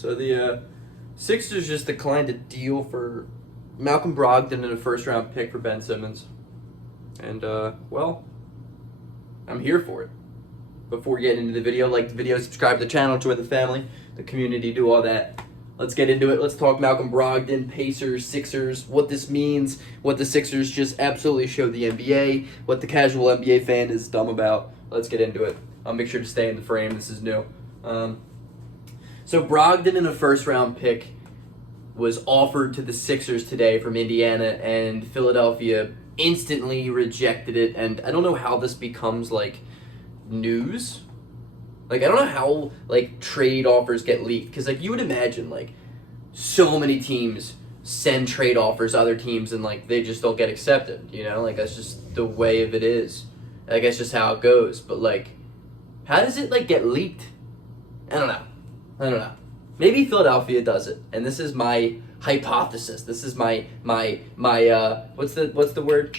So the Sixers just declined a deal for Malcolm Brogdon and a first-round pick for Ben Simmons. And, well, I'm here for it. Before we get into the video, like the video, subscribe to the channel, join the family, the community, do all that. Let's get into it. Let's talk Malcolm Brogdon, Pacers, Sixers, what this means, what the Sixers just absolutely showed the NBA, what the casual NBA fan is dumb about. Let's get into it. I'll make sure to stay in the frame. This is new. So Brogdon in a first-round pick was offered to the Sixers today from Indiana, and Philadelphia instantly rejected it. And I don't know how this becomes, like, news. Like, I don't know how, like, trade offers get leaked. Because, like, you would imagine, like, so many teams send trade offers to other teams and, like, they just don't get accepted, you know? Like, that's just the way of it is. Like, that's just how it goes. But, like, how does it, like, get leaked? I don't know. Maybe Philadelphia does it. And this is my hypothesis. This is my what's the word?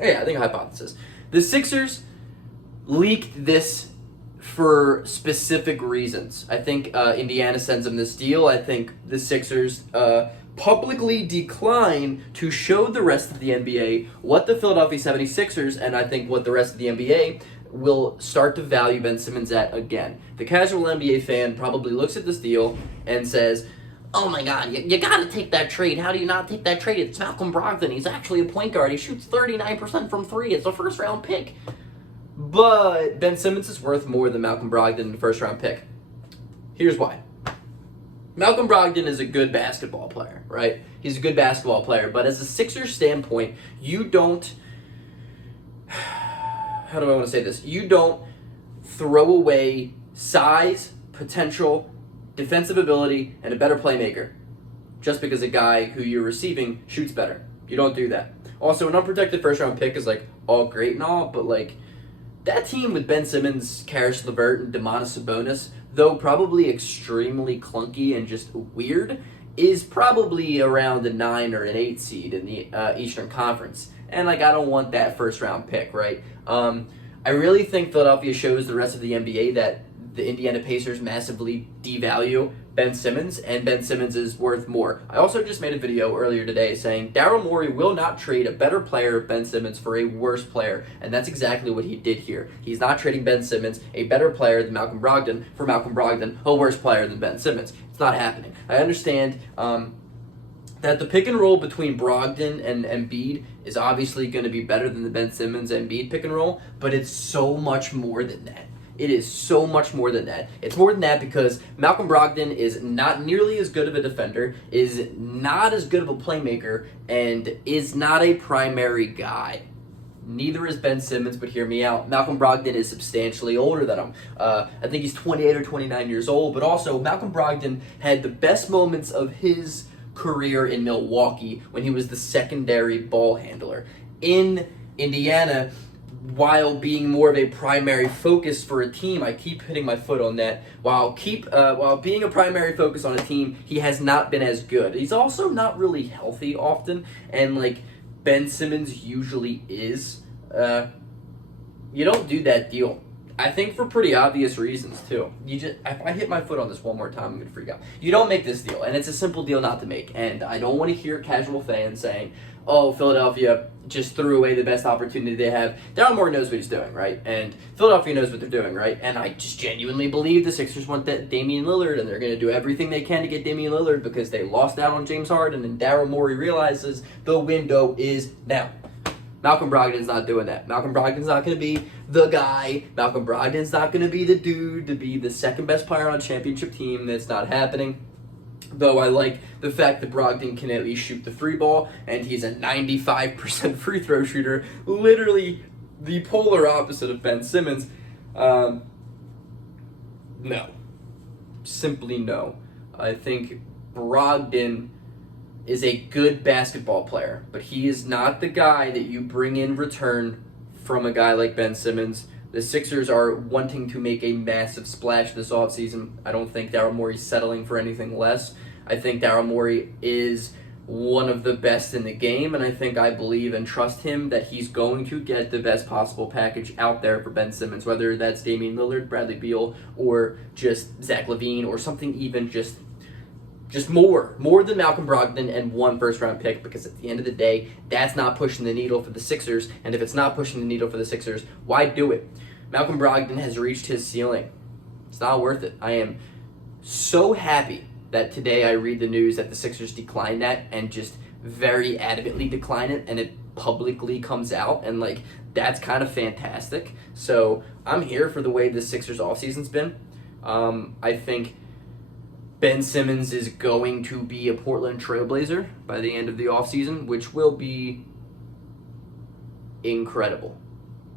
Oh, yeah, I think a hypothesis. The Sixers leaked this for specific reasons. I think Indiana sends them this deal. I think the Sixers publicly decline to show the rest of the NBA what the Philadelphia 76ers and I think what the rest of the NBA will start to value Ben Simmons at again. The casual NBA fan probably looks at this deal and says, oh my God, you got to take that trade. How do you not take that trade? It's Malcolm Brogdon. He's actually a point guard. He shoots 39% from three. It's a first-round pick. But Ben Simmons is worth more than Malcolm Brogdon, the first-round pick. Here's why. Malcolm Brogdon is a good basketball player, right? He's a good basketball player. But as a Sixers standpoint, you don't... How do I want to say this? You don't throw away size, potential, defensive ability, and a better playmaker just because a guy who you're receiving shoots better. You don't do that. Also, an unprotected first-round pick is, like, all great and all, but, like, that team with Ben Simmons, Karis LeVert, and Domantas Sabonis, though probably extremely clunky and just weird, is probably around a 9 or an 8 seed in the Eastern Conference. And, like, I don't want that first-round pick, right? I really think Philadelphia shows the rest of the NBA that the Indiana Pacers massively devalue Ben Simmons, and Ben Simmons is worth more. I also just made a video earlier today saying Daryl Morey will not trade a better player, Ben Simmons, for a worse player, and that's exactly what he did here. He's not trading Ben Simmons, a better player than Malcolm Brogdon, for Malcolm Brogdon, a worse player than Ben Simmons. It's not happening. I understand that the pick and roll between Brogdon and Embiid is obviously going to be better than the Ben Simmons Embiid pick and roll, but it's so much more than that. It is so much more than that. It's more than that because Malcolm Brogdon is not nearly as good of a defender, is not as good of a playmaker, and is not a primary guy. Neither is Ben Simmons, but hear me out. Malcolm Brogdon is substantially older than him. I think he's 28 or 29 years old, but also Malcolm Brogdon had the best moments of his career in Milwaukee when he was the secondary ball handler. In Indiana, while being more of a primary focus for a team, I keep hitting my foot on that. While being a primary focus on a team, he has not been as good. He's also not really healthy often, and like Ben Simmons usually is. You don't do that deal. I think for pretty obvious reasons too. If I hit my foot on this one more time, I'm gonna freak out. You don't make this deal, and it's a simple deal not to make. And I don't want to hear casual fans saying, "Oh, Philadelphia just threw away the best opportunity they have." Daryl Morey knows what he's doing, right? And Philadelphia knows what they're doing, right? And I just genuinely believe the Sixers want that Damian Lillard, and they're gonna do everything they can to get Damian Lillard because they lost out on James Harden, and Daryl Morey realizes the window is now. Malcolm Brogdon's not doing that. Malcolm Brogdon's not going to be the guy. Malcolm Brogdon's not going to be the dude to be the second best player on a championship team. That's not happening. Though I like the fact that Brogdon can at least shoot the free ball, and he's a 95% free throw shooter. Literally the polar opposite of Ben Simmons. No. Simply no. I think Brogdon is a good basketball player, but he is not the guy that you bring in return from a guy like Ben Simmons. The Sixers are wanting to make a massive splash this offseason. I don't think Daryl Morey's settling for anything less. I think Daryl Morey is one of the best in the game, and I believe and trust him that he's going to get the best possible package out there for Ben Simmons, whether that's Damian Lillard, Bradley Beal, or just Zach LaVine, or something even just Just more than Malcolm Brogdon and 1 first-round pick, because at the end of the day, that's not pushing the needle for the Sixers, and if it's not pushing the needle for the Sixers, why do it? Malcolm Brogdon has reached his ceiling. It's not worth it. I am so happy that today I read the news that the Sixers declined that and just very adamantly decline it, and it publicly comes out, and like that's kind of fantastic. So I'm here for the way the Sixers offseason's been. I think Ben Simmons is going to be a Portland Trailblazer by the end of the offseason, which will be incredible.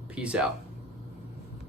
Peace out.